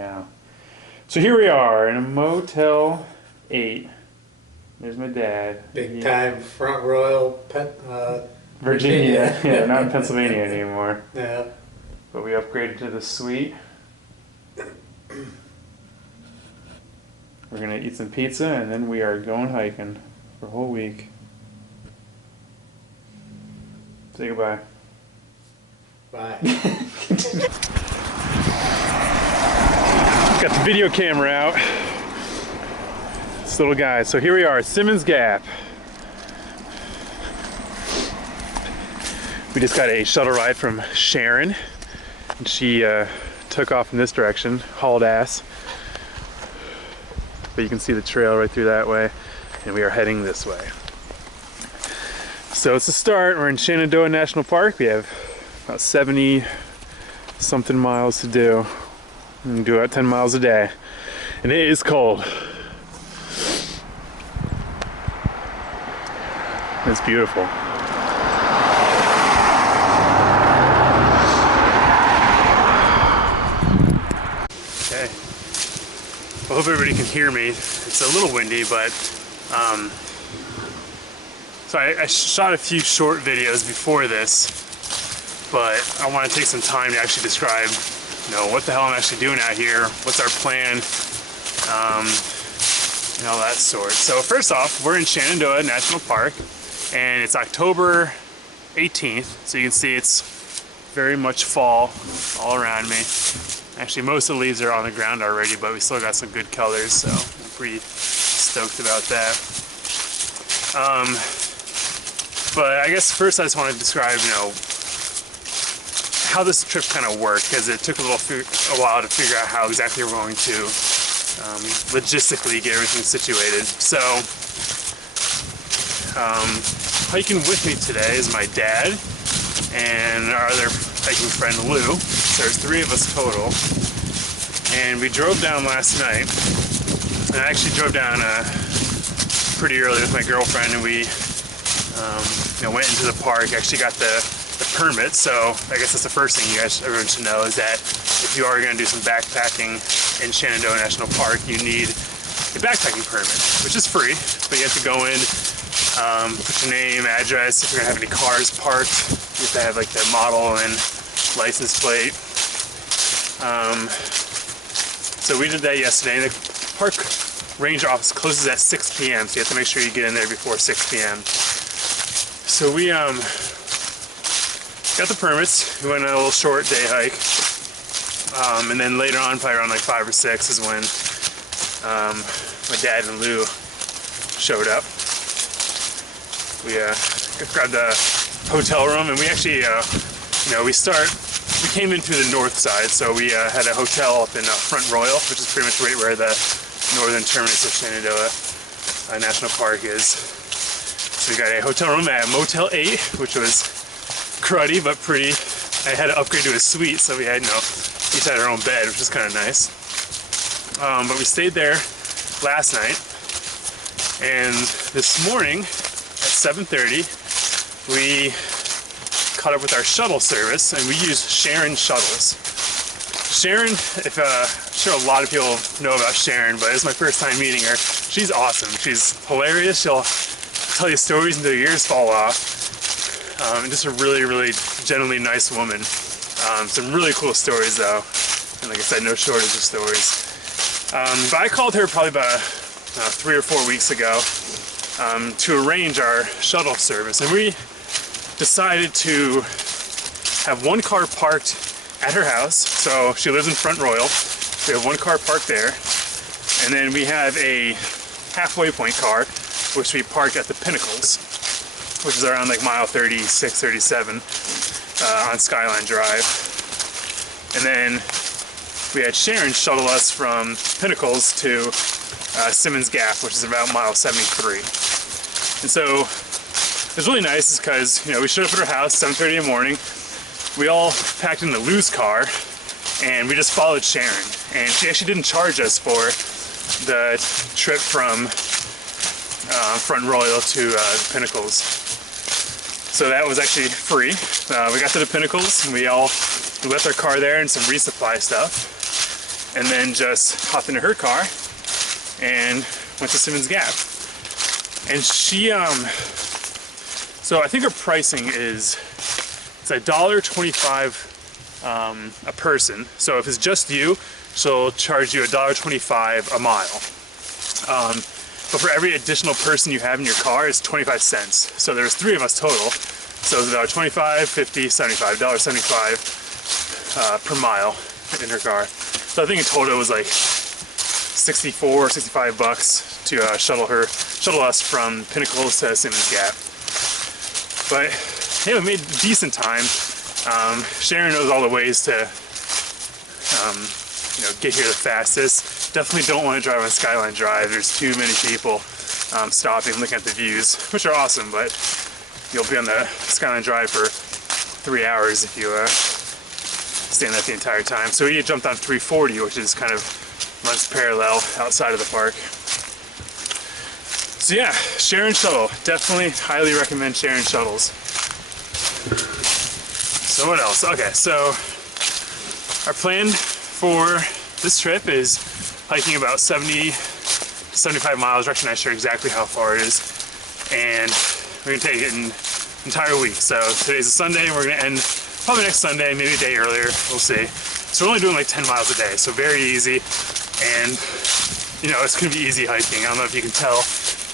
now. So here we are in a Motel 8. There's my dad. Big time Front Royal, Virginia. Yeah, not in Pennsylvania anymore. Yeah. But we upgraded to the suite. We're gonna eat some pizza and then we are going hiking for a whole week. Say goodbye. Bye. Got the video camera out. This little guy. So here we are, Simmons Gap. We just got a shuttle ride from Sharon, and she took off in this direction, hauled ass. But you can see the trail right through that way, and we are heading this way. So it's a start. We're in Shenandoah National Park. We have about 70 something miles to do. We can do about 10 miles a day, and it is cold. It's beautiful. Okay. I hope everybody can hear me. It's a little windy, but so I shot a few short videos before this, but I want to take some time to actually describe, you know, what the hell I'm actually doing out here, what's our plan, and all that sort. So first off, we're in Shenandoah National Park, and it's October 18th, so you can see it's very much fall all around me. Actually, most of the leaves are on the ground already, but we still got some good colors, so I'm pretty stoked about that. But I guess first I just want to describe, you know, how this trip kind of worked, because it took a while to figure out how exactly we're going to logistically get everything situated. So, hiking with me today is my dad and our other hiking friend Lou. So there's 3 of us total. And we drove down last night. And I actually drove down pretty early with my girlfriend, and we you know, went into the park. Actually got the permit, so I guess that's the first thing everyone should know, is that if you are going to do some backpacking in Shenandoah National Park, you need a backpacking permit, which is free, but you have to go in, put your name, address, if you're going to have any cars parked, you have to have like the model and license plate. So we did that yesterday. The park ranger office closes at 6 p.m., so you have to make sure you get in there before 6 p.m. So we got the permits. We went on a little short day hike, and then later on, probably around like 5 or 6, is when my dad and Lou showed up. We grabbed a hotel room, and we actually, you know, we came in through the north side, so we had a hotel up in Front Royal, which is pretty much right where the northern terminus of Shenandoah National Park is. So we got a hotel room at Motel 8, which was cruddy but pretty. I had to upgrade to a suite, so we had, you know, each had our own bed, which was kind of nice. But we stayed there last night, and this morning at 7:30, we caught up with our shuttle service, and we use Sharon shuttles. Sharon, I'm sure a lot of people know about Sharon, but it's my first time meeting her. She's awesome. She's hilarious. She'll tell you stories until your ears fall off. Just a really, really genuinely nice woman. Some really cool stories though. And like I said, no shortage of stories. But I called her probably about 3 or 4 weeks ago to arrange our shuttle service. And we decided to have one car parked at her house. So she lives in Front Royal. We have one car parked there. And then we have a halfway point car, which we parked at the Pinnacles, which is around like mile 36, 37 on Skyline Drive. And then we had Sharon shuttle us from Pinnacles to Simmons Gap, which is about mile 73. And so it was really nice because, you know, we showed up at her house 7:30 in the morning. We all packed into Lou's car, and we just followed Sharon. And she actually didn't charge us for the trip from Front Royal to the Pinnacles. So that was actually free. We got to the Pinnacles, and we left our car there and some resupply stuff. and then just hopped into her car and went to Simmons Gap. And she, so I think her pricing is, it's $1.25 a person. So if it's just you, she'll charge you $1.25 a mile. But for every additional person you have in your car, it's 25 cents. So there's 3 of us total. So it's $1.25, 50, 75, $1.75 per mile in her car. So I think in total it was like 64, 65 bucks to shuttle us from Pinnacles to Simmons Gap. But yeah, we made decent time. Sharon knows all the ways to you know, get here the fastest. Definitely don't want to drive on Skyline Drive. There's too many people stopping, looking at the views, which are awesome, but you'll be on the Skyline Drive for 3 hours if you stay in that the entire time. So we jumped on 340, which is kind of runs parallel outside of the park. So yeah, Sharon Shuttle. Definitely highly recommend Sharon Shuttles. So what else? Okay, so our plan for this trip is hiking about 70 to 75 miles. We're actually not sure exactly how far it is. And we're gonna take it an entire week. So today's a Sunday, and we're gonna end probably next Sunday, maybe a day earlier, we'll see. So we're only doing like 10 miles a day, so very easy. And you know, it's gonna be easy hiking. I don't know if you can tell,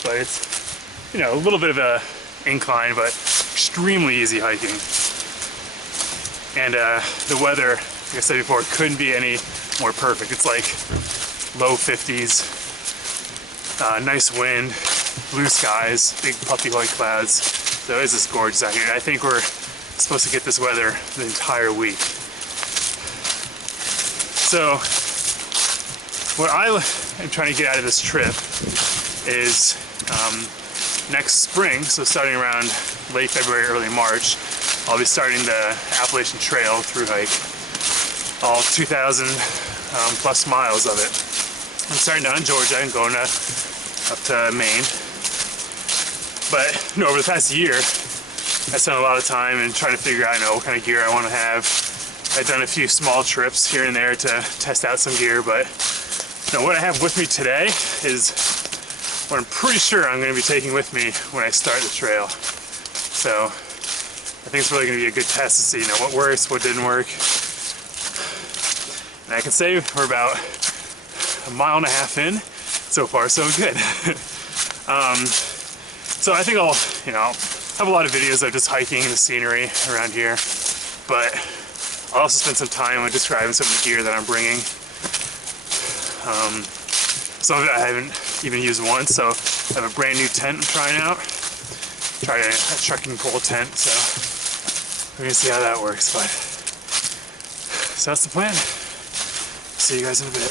but it's, you know, a little bit of a incline, but extremely easy hiking. And the weather, like I said before, couldn't be any more perfect. It's like low 50s, nice wind, blue skies, big puffy white clouds. So it's just gorgeous out here. I think we're supposed to get this weather the entire week. So what I am trying to get out of this trip is next spring, so starting around late February, early March, I'll be starting the Appalachian Trail through like all 2,000 plus miles of it. I'm starting down in Georgia and going up to Maine. But you know, over the past year, I spent a lot of time in trying to figure out, you know, what kind of gear I want to have. I've done a few small trips here and there to test out some gear, but you know, what I have with me today is what I'm pretty sure I'm going to be taking with me when I start the trail. So I think it's really going to be a good test to see, you know, what works, what didn't work. And I can say we're about a mile and a half in. So far, so good. So I think I'll, you know, have a lot of videos of just hiking the scenery around here, but I'll also spend some time on describing some of the gear that I'm bringing. Some of it I haven't even used once, so I have a brand new tent I'm trying out. Try a trekking pole tent, so we're gonna see how that works. But so that's the plan. See you guys in a bit.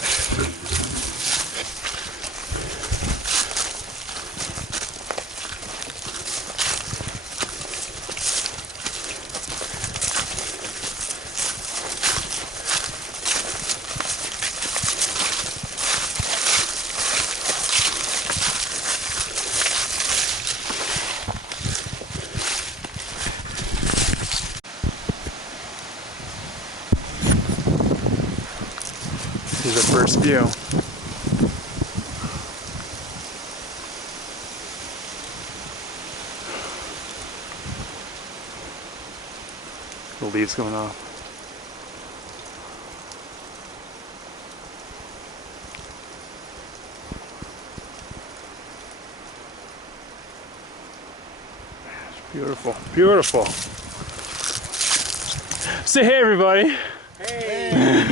Here's the first view. The leaves going off. Beautiful, beautiful. Say hey, everybody. Hey!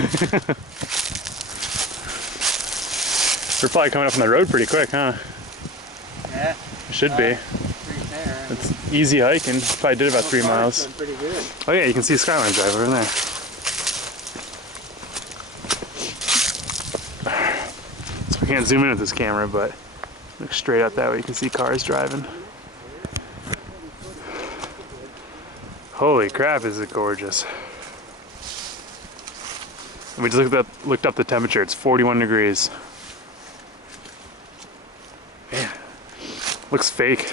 We're probably coming up on the road pretty quick, huh? Yeah. Should be. It's easy hiking. Probably did about 3 miles. Pretty good. Oh yeah, you can see Skyline Drive over there. So we can't zoom in with this camera, but look straight up that way. You can see cars driving. Holy crap, is it gorgeous. And we just looked up the temperature. It's 41 degrees. Man, looks fake.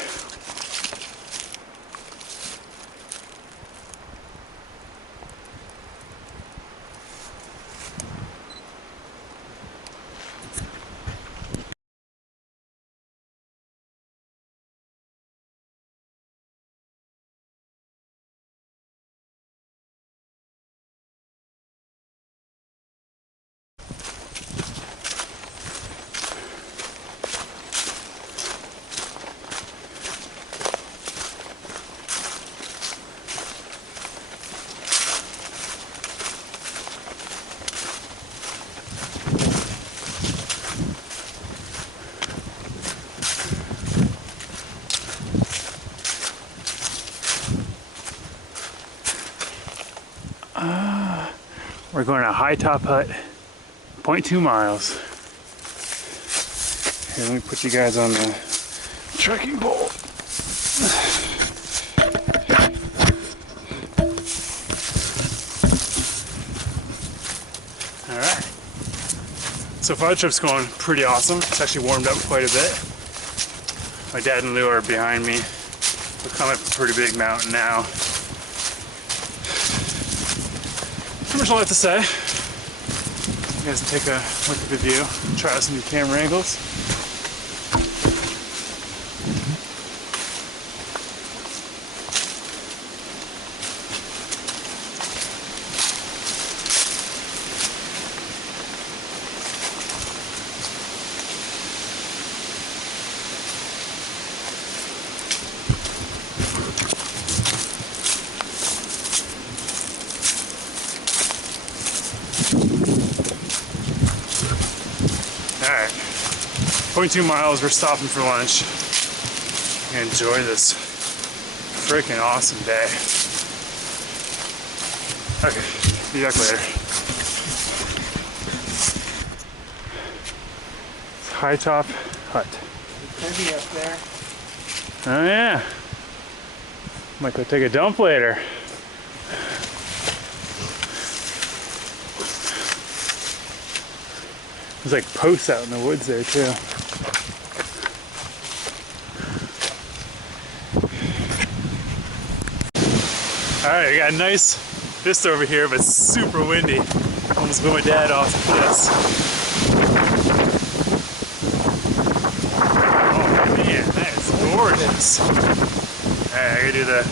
We're going to High Top Hut, 0.2 miles. Here, let me put you guys on the trekking pole. Alright. So far the trip's going pretty awesome. It's actually warmed up quite a bit. My dad and Lou are behind me. We're coming up a pretty big mountain now. Not much left to say. You guys can take a look at the view, try out some new camera angles. Alright, 0.2 miles, we're stopping for lunch. Enjoy this freaking awesome day. Okay, be back later. It's High Top Hut. Pretty up there. Oh yeah. Might go take a dump later. There's like posts out in the woods there too. Alright, we got a nice vista over here, but super windy. Almost blew my dad off this. Oh man, that is gorgeous. Alright, I gotta do the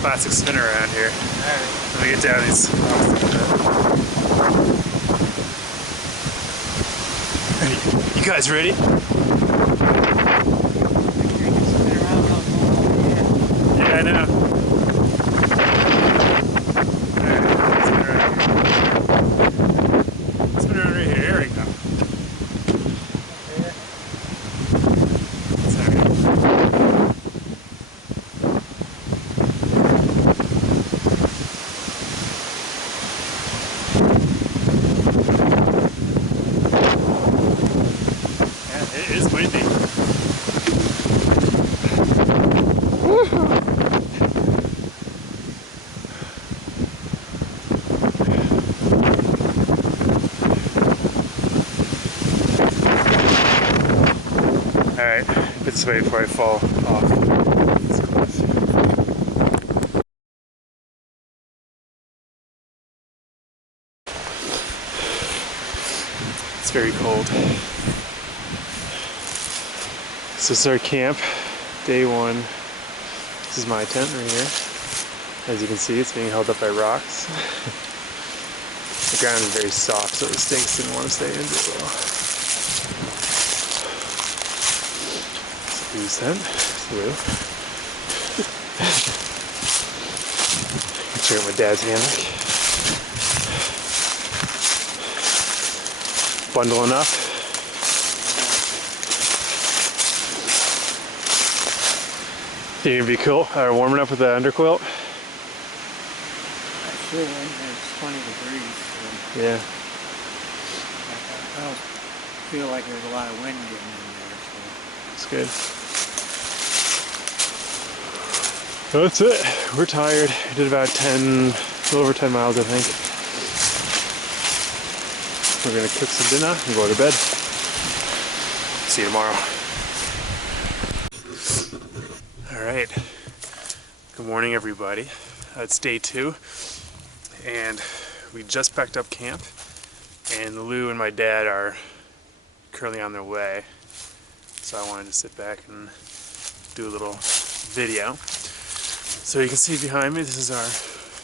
classic spin around here. Alright. Let me get down these. You guys ready? Yeah, I know. Alright, spin around right here. Here we go. Sorry. It is windy. Alright, this way before I fall off. It's close. It's very cold. So this is our camp, day one. This is my tent right here. As you can see, it's being held up by rocks. The ground is very soft, so the snakes didn't want to stay in it well. So Lou's tent, Lou. Check out my dad's hammock. Bundle enough. Think it'd be cool, warm enough with the underquilt? I should, it's 20 degrees. So Yeah. I don't feel like there's a lot of wind getting in there. That's good. That's it. We're tired. We did about 10, a little over 10 miles, I think. We're gonna cook some dinner and go to bed. See you tomorrow. Alright, good morning everybody. It's day 2 and we just packed up camp and Lou and my dad are currently on their way, so I wanted to sit back and do a little video. So you can see behind me, this is our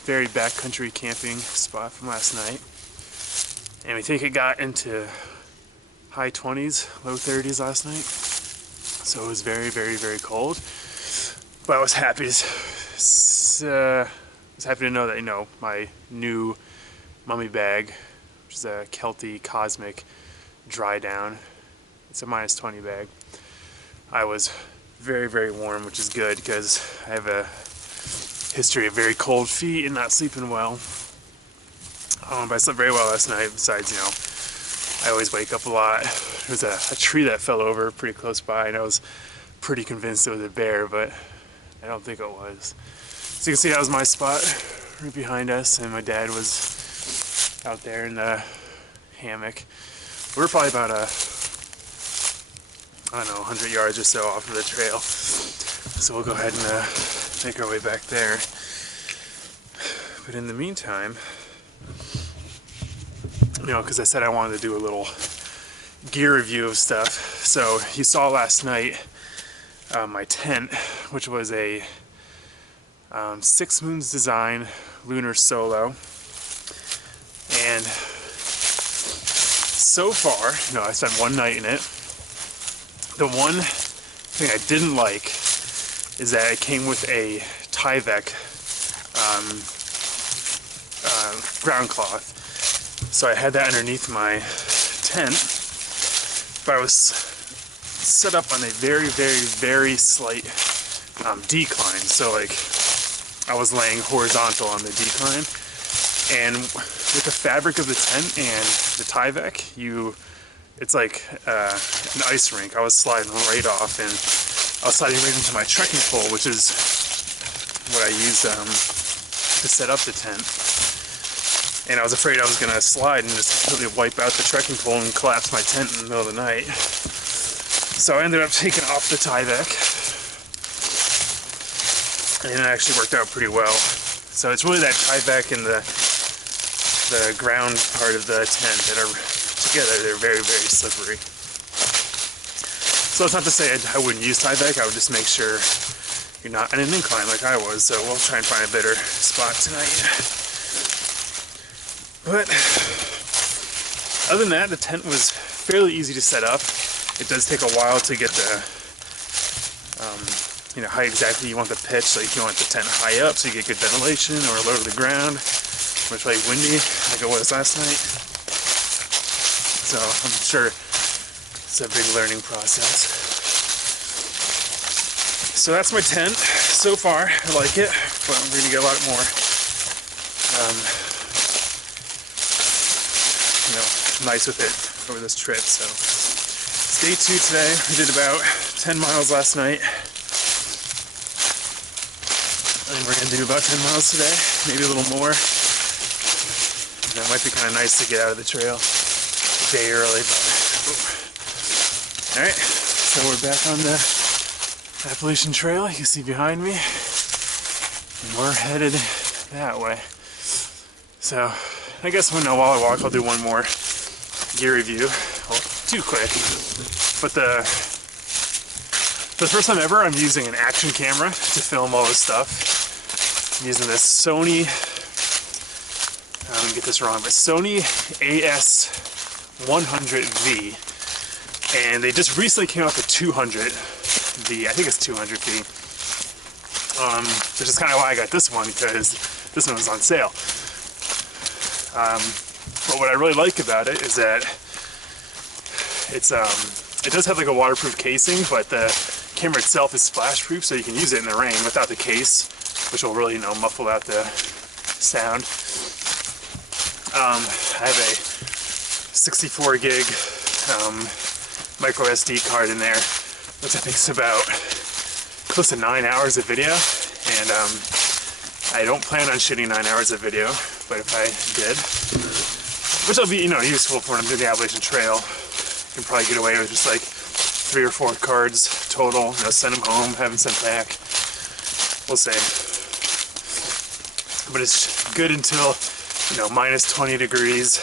very backcountry camping spot from last night, and we think it got into high 20s, low 30s last night, so it was very, very, very cold. But I was happy to know that, you know, my new mummy bag, which is a Kelty Cosmic dry down, it's a -20 bag. I was very, very warm, which is good because I have a history of very cold feet and not sleeping well. But I slept very well last night. Besides, you know, I always wake up a lot. There's a tree that fell over pretty close by, and I was pretty convinced it was a bear, but I don't think it was. So you can see that was my spot right behind us, and my dad was out there in the hammock. We were probably about I don't know, 100 yards or so off of the trail. So we'll go ahead and make our way back there. But in the meantime, you know, because I said I wanted to do a little gear review of stuff. So you saw last night my tent, which was a 6 Moons Design Lunar Solo. And so far, you know, I spent one night in it. The one thing I didn't like is that it came with a Tyvek ground cloth. So I had that underneath my tent, but I was set up on a very, very, very slight decline. So like I was laying horizontal on the decline, and with the fabric of the tent and the Tyvek, it's like an ice rink. I was sliding right off, and I was sliding right into my trekking pole, which is what I used to set up the tent. And I was afraid I was going to slide and just completely wipe out the trekking pole and collapse my tent in the middle of the night. So I ended up taking off the Tyvek, and it actually worked out pretty well. So it's really that Tyvek and the ground part of the tent that are together. They're very, very slippery. So it's not to say I wouldn't use Tyvek. I would just make sure you're not on an incline like I was. So we'll try and find a better spot tonight. But other than that, the tent was fairly easy to set up. It does take a while to get the you know, how exactly you want the pitch. So if you want the tent high up so you get good ventilation, or low to the ground when it's really windy like it was last night. So I'm sure it's a big learning process. So that's my tent so far. I like it, but I'm going to get a lot more you know, nice with it over this trip. So it's day 2 today. We did about 10 miles last night. I think we're going to do about 10 miles today, maybe a little more. That might be kind of nice to get out of the trail a day early. Alright, so we're back on the Appalachian Trail. You can see behind me. And we're headed that way. So I guess while I walk, I'll do one more gear review. Well, too quick. But for the first time ever, I'm using an action camera to film all this stuff. I'm using this Sony, I'm gonna get this wrong, but Sony AS100V. And they just recently came out with 200V. I think it's 200V. Which is kind of why I got this one, because this one was on sale. But what I really like about it is that it's it does have like a waterproof casing, but the camera itself is splash proof, so you can use it in the rain without the case, which will really, you know, muffle out the sound. I have a 64 gig micro SD card in there, which I think is about close to 9 hours of video, and I don't plan on shooting 9 hours of video, but if I did, which will be, you know, useful for when I'm doing the Appalachian Trail, you can probably get away with just like 3 or 4 cards total, you know, send them home, have them sent back. We'll see. But it's good until, you know, minus 20 degrees,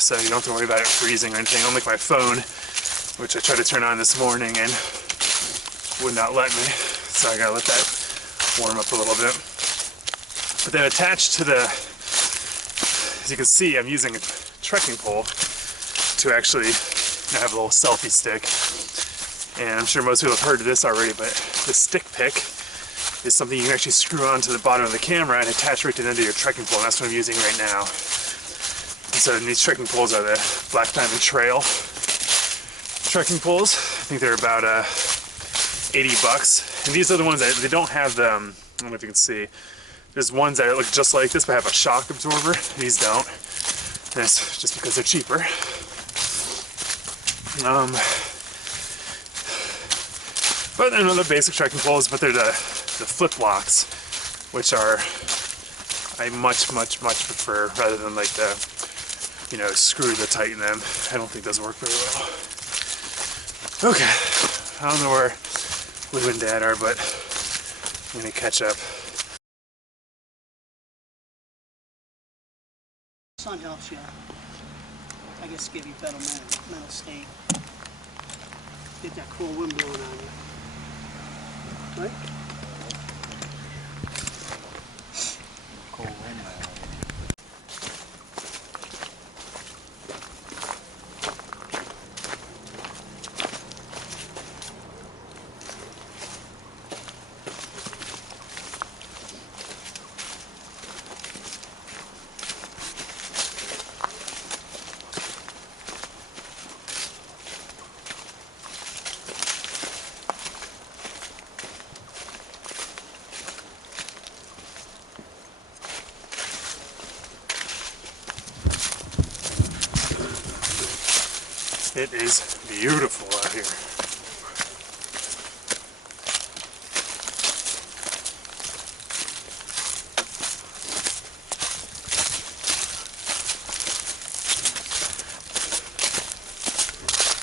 so you don't have to worry about it freezing or anything. Unlike my phone, which I tried to turn on this morning and would not let me, so I gotta let that warm up a little bit. But then attached to the, as you can see, I'm using a trekking pole to actually, you know, have a little selfie stick. And I'm sure most people have heard of this already, but the stick pick is something you can actually screw onto the bottom of the camera and attach right to the end of your trekking pole, and that's what I'm using right now. And so these trekking poles are the Black Diamond Trail trekking poles. I think they're about $80. And these are the ones that they don't have the, I don't know if you can see, There's ones that look just like this but have a shock absorber. These don't. And it's just because they're cheaper. But they're another basic trekking poles, but they're the flip locks, which are I much prefer rather than like the, you know, screw to tighten them. I don't think those work very well. Okay, I don't know where Lou and Dad are, but I'm gonna catch up. Sun helps you, I guess, give you better mental state. Get that cool wind blowing on you. Right? Cool wind. It is beautiful out here.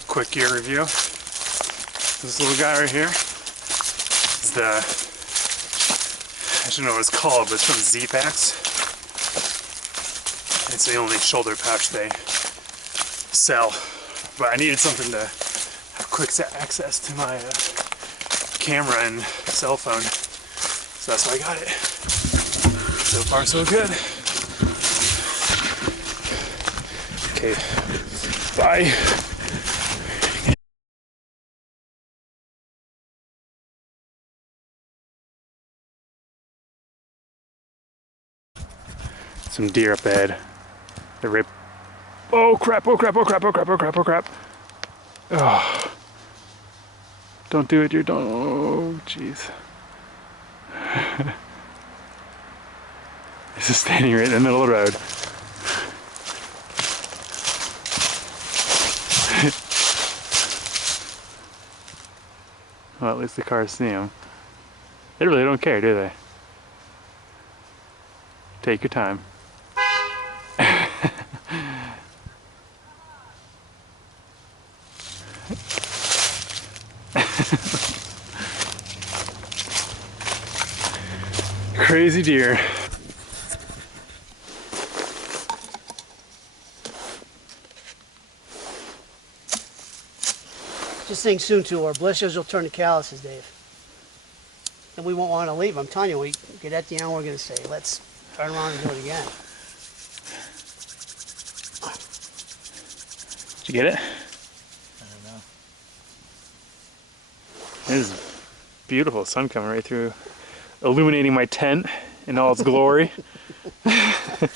Quick gear review. This little guy right here is the, I don't know what it's called, but it's from Z-Packs. It's the only shoulder pouch they sell. But I needed something to have quick access to my camera and cell phone, so that's why I got it. So far, so good. Okay, bye. Some deer up ahead. The rip. Oh crap, oh crap, oh crap, oh crap, oh crap, oh crap. Oh. Don't do it, dude. Don't. Oh, jeez. This is standing right in the middle of the road. Well, at least the cars see him. They really don't care, do they? Take your time. Crazy deer. Just think soon too, our blisters will turn to calluses, Dave. And we won't want to leave. I'm telling you, we get at the end, we're going to say, let's turn around and do it again. Did you get it? I don't know. It is beautiful. Sun coming right through, illuminating my tent in all its glory. It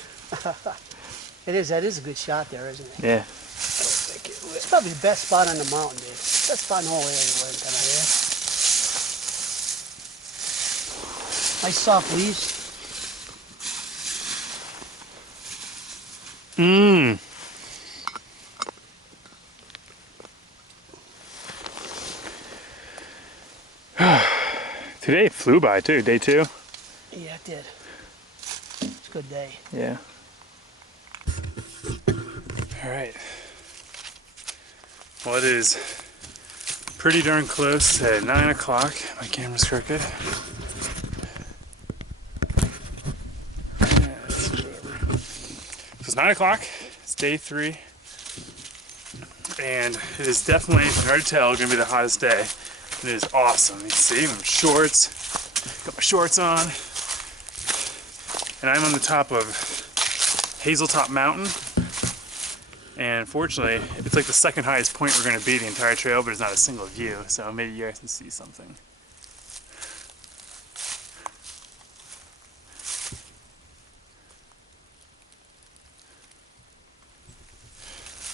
is. That is a good shot there, isn't it? Yeah. It's probably the best spot on the mountain, Dave. Best spot in the whole area where I'm coming here. Nice soft leaves. Mmm. Today flew by too, day 2. Yeah, it did. It's a good day. Yeah. All right. Well, it is pretty darn close at 9 o'clock. My camera's crooked. Yeah, it's whatever. So it's 9 o'clock. It's day 3. And it is definitely, hard to tell, going to be the hottest day. It is awesome. You can see I'm in shorts. Got my shorts on. And I'm on the top of Hazeltop Mountain. And fortunately, it's like the second highest point we're going to be the entire trail, but there's not a single view. So maybe you guys can see something.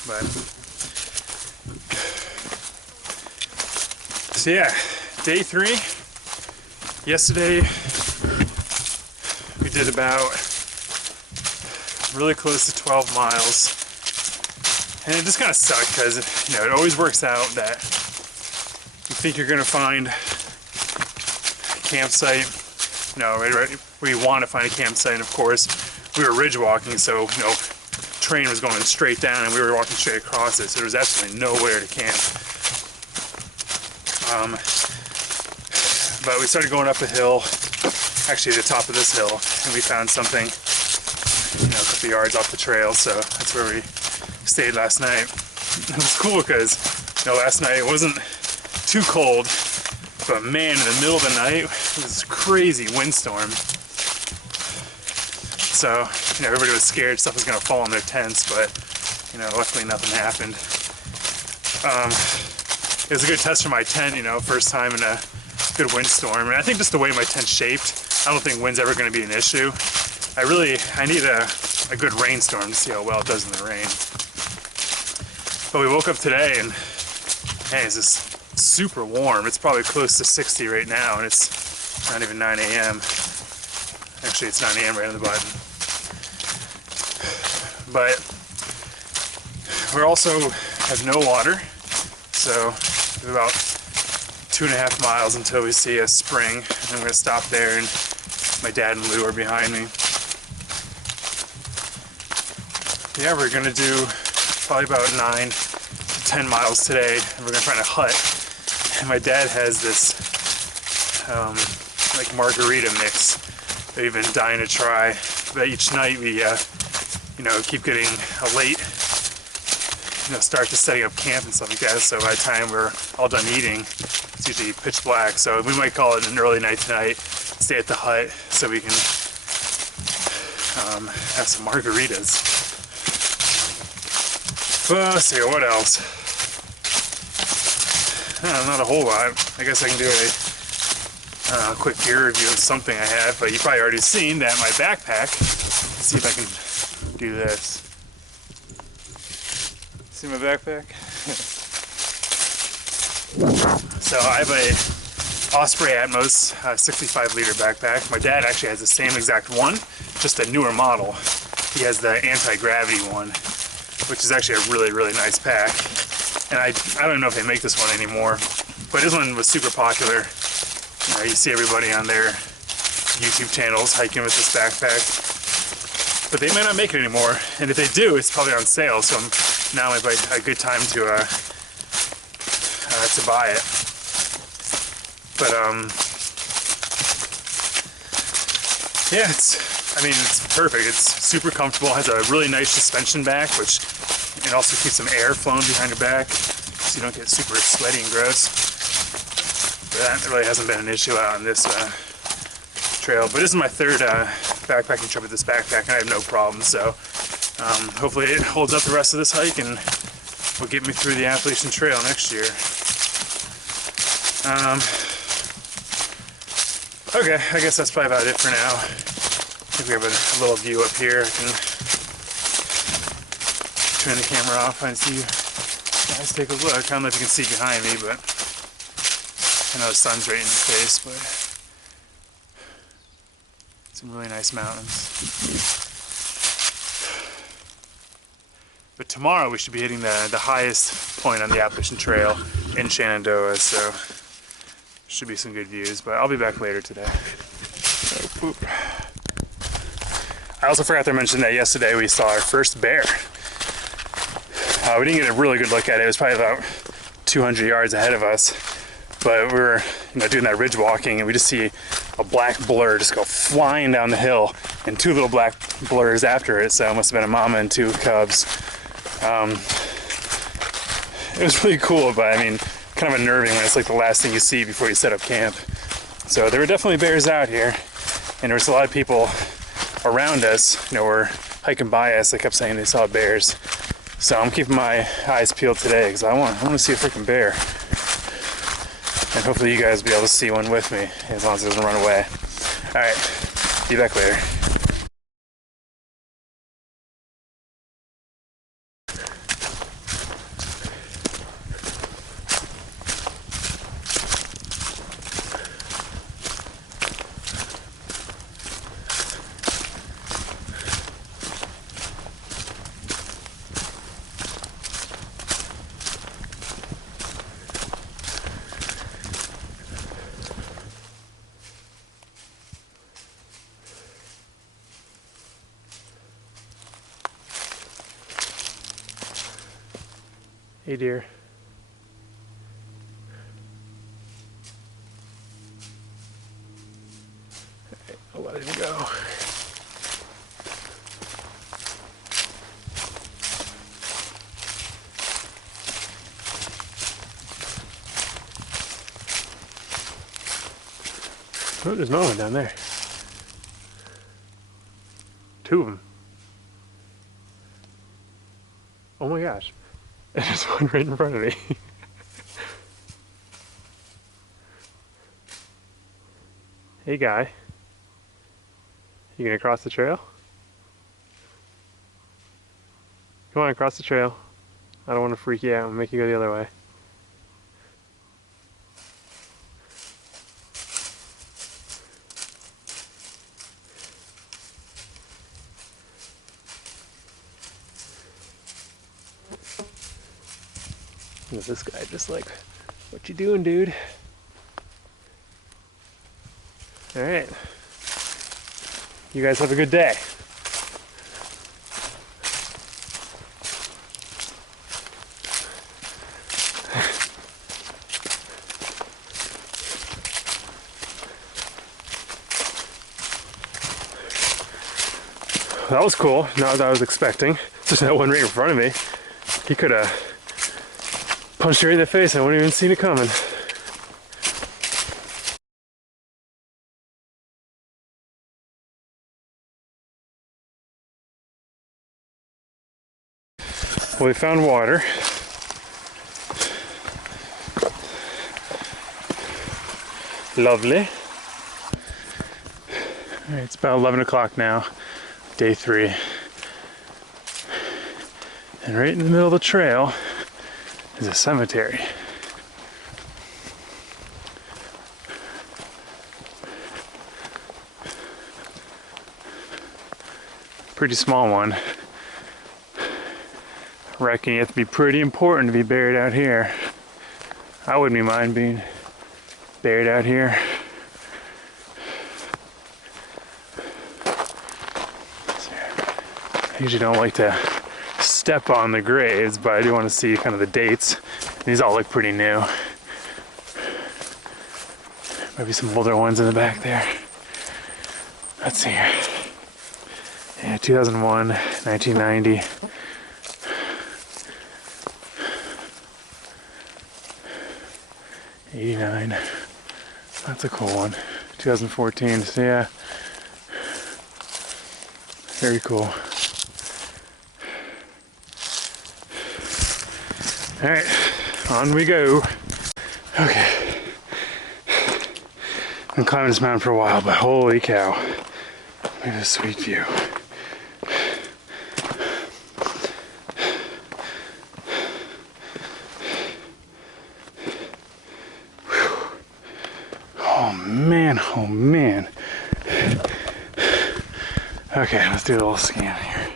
But so yeah, day 3. Yesterday we did about really close to 12 miles. And it just kind of sucked because, you know, it always works out that you think you're going to find a campsite, you know, where you want to find a campsite. And of course, we were ridge walking, so, you know, train was going straight down and we were walking straight across it, so there was absolutely nowhere to camp. But we started going up a hill, actually the top of this hill, and we found something, you know, a couple yards off the trail, so that's where we stayed last night. It was cool because, you know, last night it wasn't too cold, but man, in the middle of the night, it was this crazy windstorm. So, you know, everybody was scared stuff was gonna fall on their tents, but, you know, luckily nothing happened. It was a good test for my tent, you know, first time in a good windstorm. And I think just the way my tent's shaped, I don't think wind's ever gonna be an issue. I need a good rainstorm to see how well it does in the rain. But we woke up today and, man, it's just super warm. It's probably close to 60 right now, and it's not even 9 a.m. Actually, it's 9 a.m. right on the button. But we also have no water, so we have about 2.5 miles until we see a spring, and I'm going to stop there, and my dad and Lou are behind me. Yeah, we're going to do probably about 9 to 10 miles today, and we're going to find a hut. And my dad has this like margarita mix that we've been dying to try. But each night we you know, keep getting a late, you know, start to setting up camp and stuff like that. So by the time we're all done eating, it's usually pitch black. So we might call it an early night tonight, stay at the hut so we can have some margaritas. Well, let's see, what else? Not a whole lot. I guess I can do a quick gear review of something I have, but you've probably already seen that my backpack. Let's see if I can do this. See my backpack? So I have a Osprey Atmos 65-liter backpack. My dad actually has the same exact one, just a newer model. He has the anti-gravity one, which is actually a really, really nice pack. And I don't know if they make this one anymore, but this one was super popular. You know, you see everybody on their YouTube channels hiking with this backpack, but they might not make it anymore. And if they do, it's probably on sale. So now might be a good time to buy it. But yeah, it's perfect. It's super comfortable. It has a really nice suspension back, which it also keeps some air flowing behind your back, so you don't get super sweaty and gross. But that really hasn't been an issue out on this trail. But this is my third backpacking trip with this backpack, and I have no problems. So hopefully it holds up the rest of this hike and will get me through the Appalachian Trail next year. Okay, I guess that's probably about it for now. I think we have a little view up here. I can turn the camera off and see you guys take a look. I don't know if you can see behind me, but I know the sun's right in your face, but some really nice mountains. But tomorrow we should be hitting the highest point on the Appalachian Trail in Shenandoah, so should be some good views, but I'll be back later today. I also forgot to mention that yesterday we saw our first bear. We didn't get a really good look at it. It was probably about 200 yards ahead of us, but we were, you know, doing that ridge walking, and we just see a black blur just go flying down the hill, and 2 little black blurs after it. So it must have been a mama and 2 cubs. It was really cool, but I mean, kind of unnerving when it's like the last thing you see before you set up camp. So there were definitely bears out here, and there was a lot of people around us, you know, were hiking by us. They kept saying they saw bears. So I'm keeping my eyes peeled today because I want to see a freaking bear. And hopefully you guys will be able to see one with me as long as it doesn't run away. Alright, be back later. Hey dear. Alright, I'll let him go. Oh, there's another one down there. Two of them. Oh my gosh. There's one right in front of me. Hey guy. You gonna cross the trail? Come on, cross the trail. I don't want to freak you out and make you go the other way. And this guy just like, what you doing, dude? All right. You guys have a good day. That was cool. Not what I was expecting. Just that one right in front of me. He could have punched me right in the face. I wouldn't even seen it coming. Well, we found water. Lovely. All right, it's about 11 o'clock now, day 3. And right in the middle of the trail is a cemetery. Pretty small one. I reckon you have to be pretty important to be buried out here. I wouldn't mind being buried out here. I usually don't like to step on the graves, but I do want to see kind of the dates. These all look pretty new. Maybe some older ones in the back there. Let's see here. Yeah, 2001, 1990. '89. That's a cool one. 2014. So yeah. Very cool. Alright, on we go. Okay. Been climbing this mountain for a while, but holy cow. Look at this sweet view. Oh man, oh man. Okay, let's do a little scan here.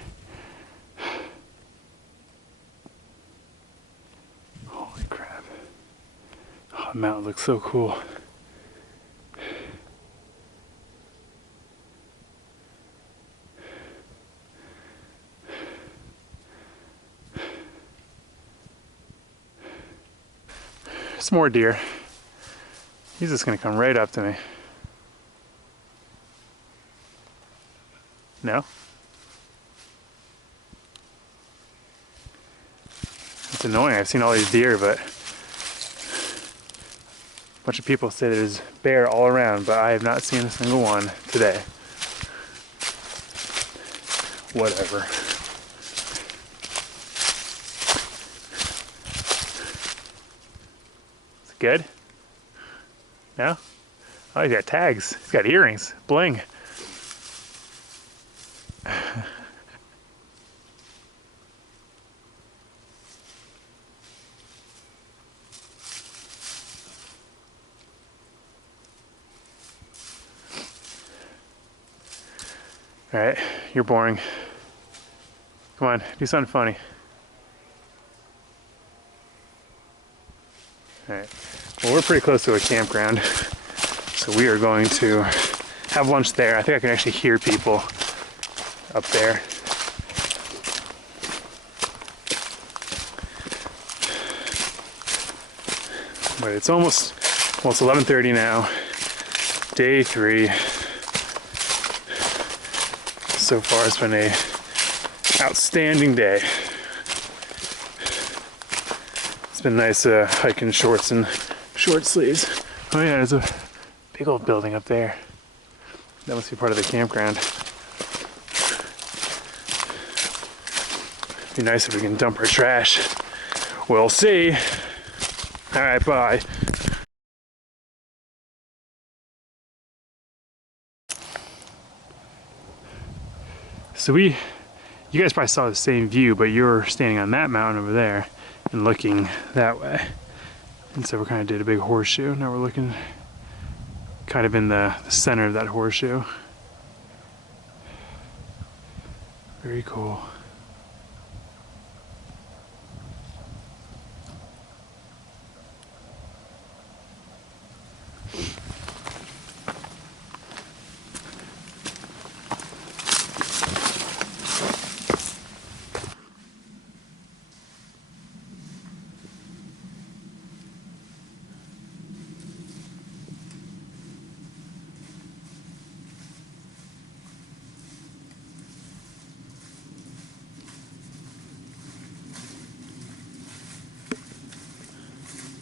Holy crap. Oh, the mountain looks so cool. Some more deer. He's just gonna come right up to me. No? It's annoying. I've seen all these deer, but a bunch of people say there's bear all around, but I have not seen a single one today. Whatever. Is it good? No? Oh, he's got tags. He's got earrings. Bling. Alright, you're boring. Come on, do something funny. Alright, well, we're pretty close to a campground, so we are going to have lunch there. I think I can actually hear people up there. But it's almost, well, it's 11:30 now. Day 3. So far it's been a outstanding day. It's been nice hiking shorts and short sleeves. Oh yeah, there's a big old building up there. That must be part of the campground. Be nice if we can dump our trash. We'll see. All right, bye. So you guys probably saw the same view, but you're standing on that mountain over there and looking that way. And so we kind of did a big horseshoe. Now we're looking kind of in the center of that horseshoe. Very cool.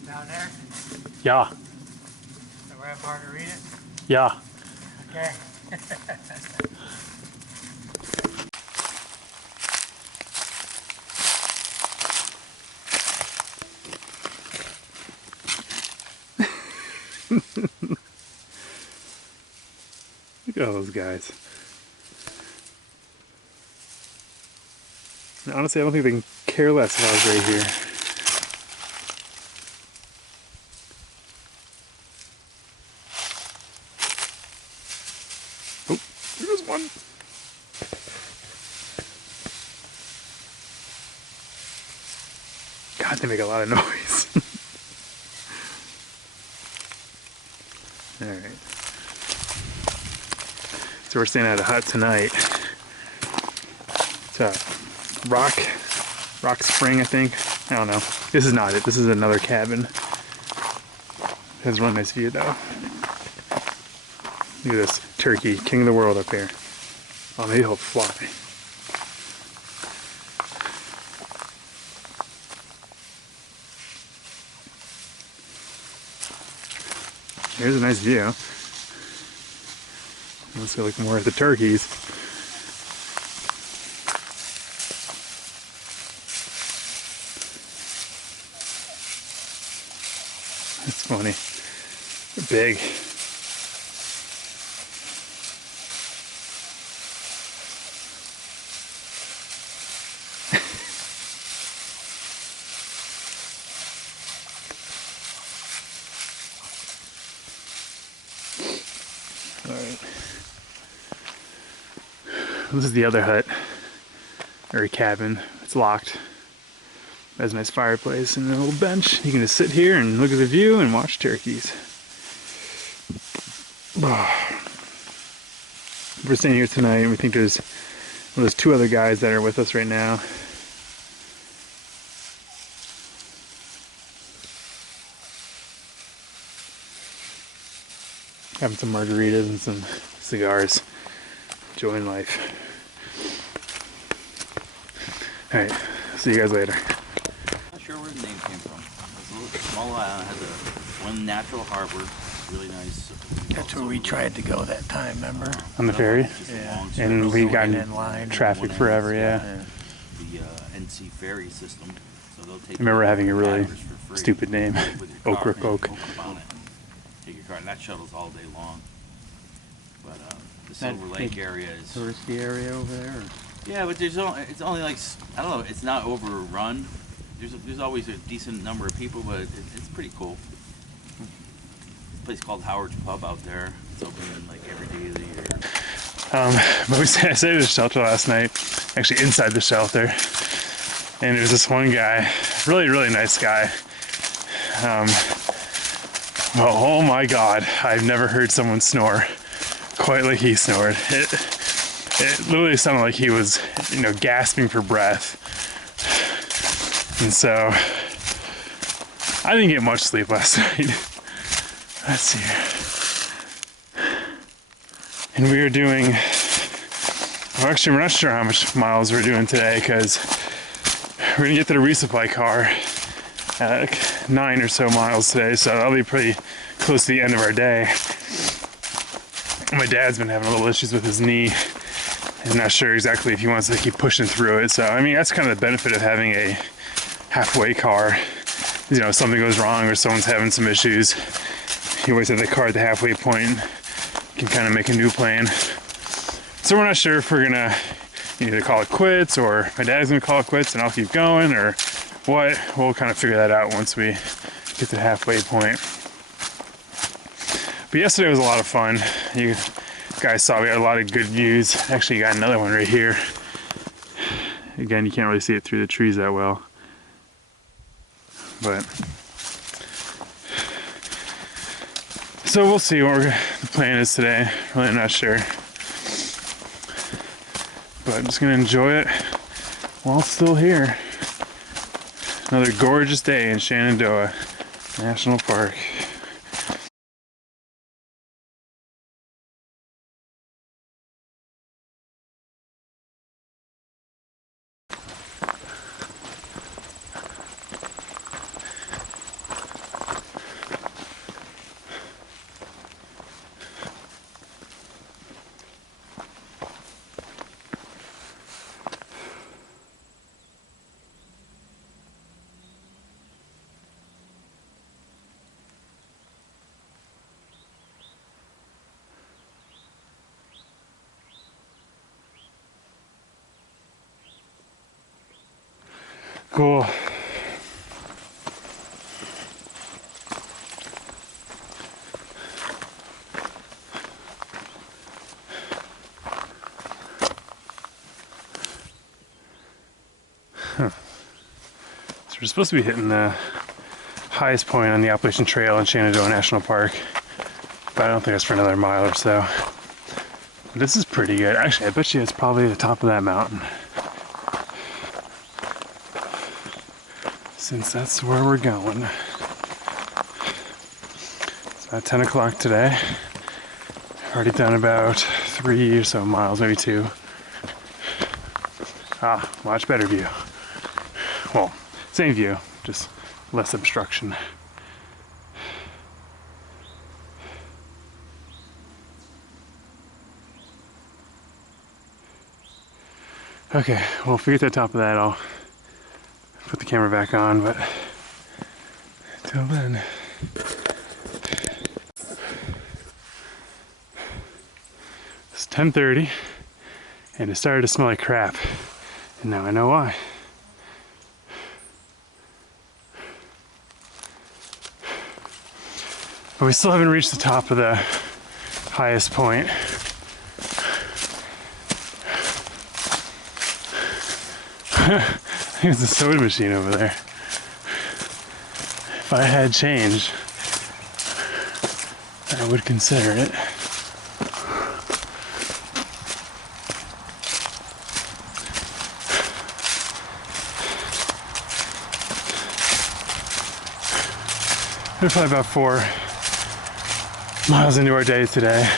Down there? Yeah, So we're at Margarita? yeah. Okay. Look at all those guys. And honestly, I don't think they can care less if I was right here. Oh, there goes one. God, they make a lot of noise. Alright. So we're staying at a hut tonight. It's a rock spring, I think. I don't know. This is not it. This is another cabin. It has a really nice view though. Look at this turkey, king of the world up here. Oh, maybe he'll fly. Here's a nice view. Let's go look more at the turkeys. That's funny. They're big. Alright. This is the other hut, or a cabin. It's locked. It has a nice fireplace and a little bench. You can just sit here and look at the view and watch turkeys. We're staying here tonight, and we think there's 2 other guys that are with us right now. Having some margaritas and some cigars. Enjoying life. Alright, see you guys later. Not sure where the name came from. It's a little small island, has one natural harbor, really nice. That's where we tried to go that time, remember? On the ferry? Yeah. And we got in line. traffic forever, yeah. The NC ferry system. So they'll take I remember having a really passengers for free stupid name. with your car, Oak. on it. Take your car, and that shuttles all day long. But the Silver Lake area is Touristy area over there? Or? yeah, but it's only like, I don't know, it's not overrun. There's always a decent number of people, but it's pretty cool. A place called Howard's Pub out there. It's open like every day of the year. But I stayed at the shelter last night, actually inside the shelter, and there was this one guy, really, really nice guy. Well, oh my God, I've never heard someone snore quite like he snored. It literally sounded like he was, gasping for breath. And so I didn't get much sleep last night. Let's see. And we are doing, well, actually we're not sure how much miles we're doing today because we're gonna get to the resupply car at like 9 or so miles today, so that'll be pretty close to the end of our day. My dad's been having a little issues with his knee. I'm not sure exactly if he wants to keep pushing through it, so I mean that's kind of the benefit of having a halfway car. You know, if something goes wrong or someone's having some issues, you always have the car at the halfway point. You can kind of make a new plan. So we're not sure if we're gonna either call it quits or my dad's gonna call it quits and I'll keep going or what. We'll kind of figure that out once we get to the halfway point. But yesterday was a lot of fun. You guys saw we had a lot of good views. Actually, got another one right here. Again, you can't really see it through the trees that well. But so we'll see what the plan is today. Really not sure. But I'm just gonna enjoy it while it's still here. Another gorgeous day in Shenandoah National Park. Cool. So we're supposed to be hitting the highest point on the Appalachian Trail in Shenandoah National Park, but I don't think that's for another mile or so. But this is pretty good. Actually, I bet you it's probably the top of that mountain, since that's where we're going. It's about 10 o'clock today. I've already done about 3 or so miles, maybe 2. Ah, much better view. Well, same view, just less obstruction. Okay, well, if we get to the top of that, I'll put the camera back on, but until then. It's 10:30, and it started to smell like crap, and now I know why. But we still haven't reached the top of the highest point. There's a soda machine over there. If I had change, I would consider it. We're probably about 4 miles into our day today.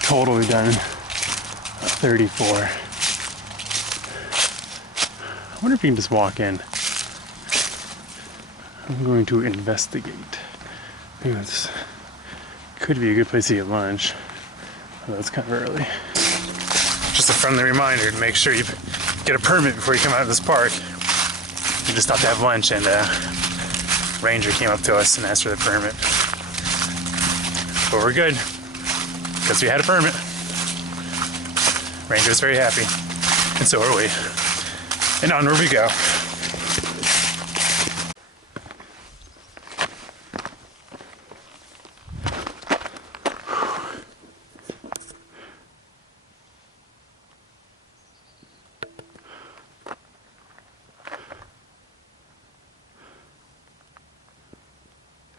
Total, we've done 34. I wonder if we can just walk in. I'm going to investigate. Maybe this could be a good place to get lunch, although it's kind of early. Just a friendly reminder to make sure you get a permit before you come out of this park. You just have to have lunch, and ranger came up to us and asked for the permit. But we're good, because we had a permit. Ranger was very happy, and so are we. And onward we go. I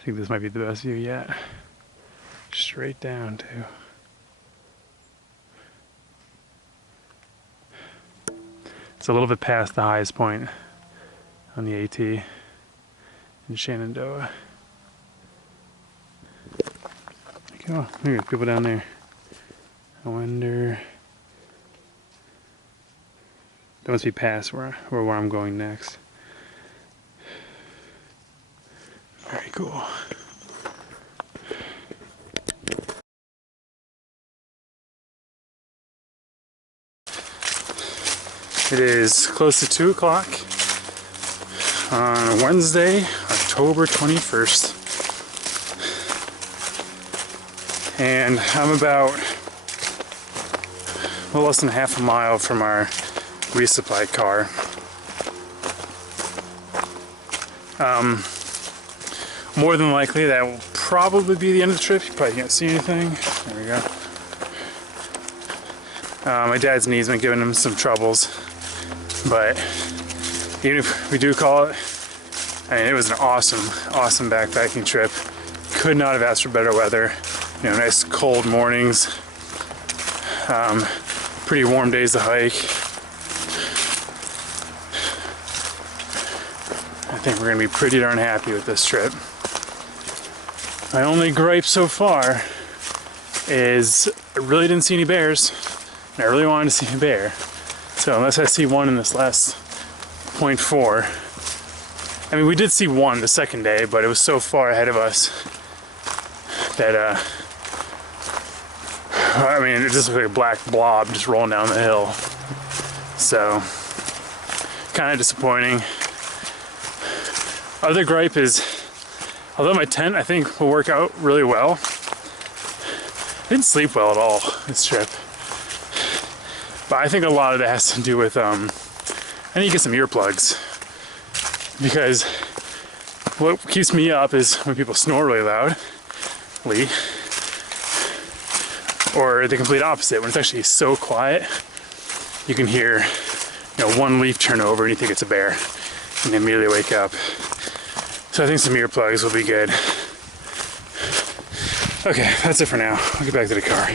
think this might be the best view yet. Straight down too. It's a little bit past the highest point on the AT. in Shenandoah. Oh, there are people down there. I wonder. That must be past where I'm going next. Very cool. It is close to 2 o'clock on Wednesday, October 21st. And I'm about a little less than half a mile from our resupply car. More than likely that will probably be the end of the trip. You probably can't see anything. There we go. My dad's knee's been giving him some troubles, but even if we do call it, I mean, it was an awesome backpacking trip. Could not have asked for better weather. You know, nice cold mornings, pretty warm days to hike. I think we're gonna be pretty darn happy with this trip. My only gripe so far is I really didn't see any bears, and I really wanted to see a bear. So unless I see one in this last 0.4, I mean, we did see one the second day, but it was so far ahead of us that, I mean, it just looked like a black blob just rolling down the hill. So, kind of disappointing. Other gripe is, although my tent I think will work out really well, I didn't sleep well at all this trip. But I think a lot of that has to do with, I need to get some earplugs. Because what keeps me up is when people snore really loudly, or the complete opposite, when it's actually so quiet, you can hear, you know, one leaf turn over and you think it's a bear, and you immediately wake up. So I think some earplugs will be good. Okay, that's it for now. I'll get back to the car.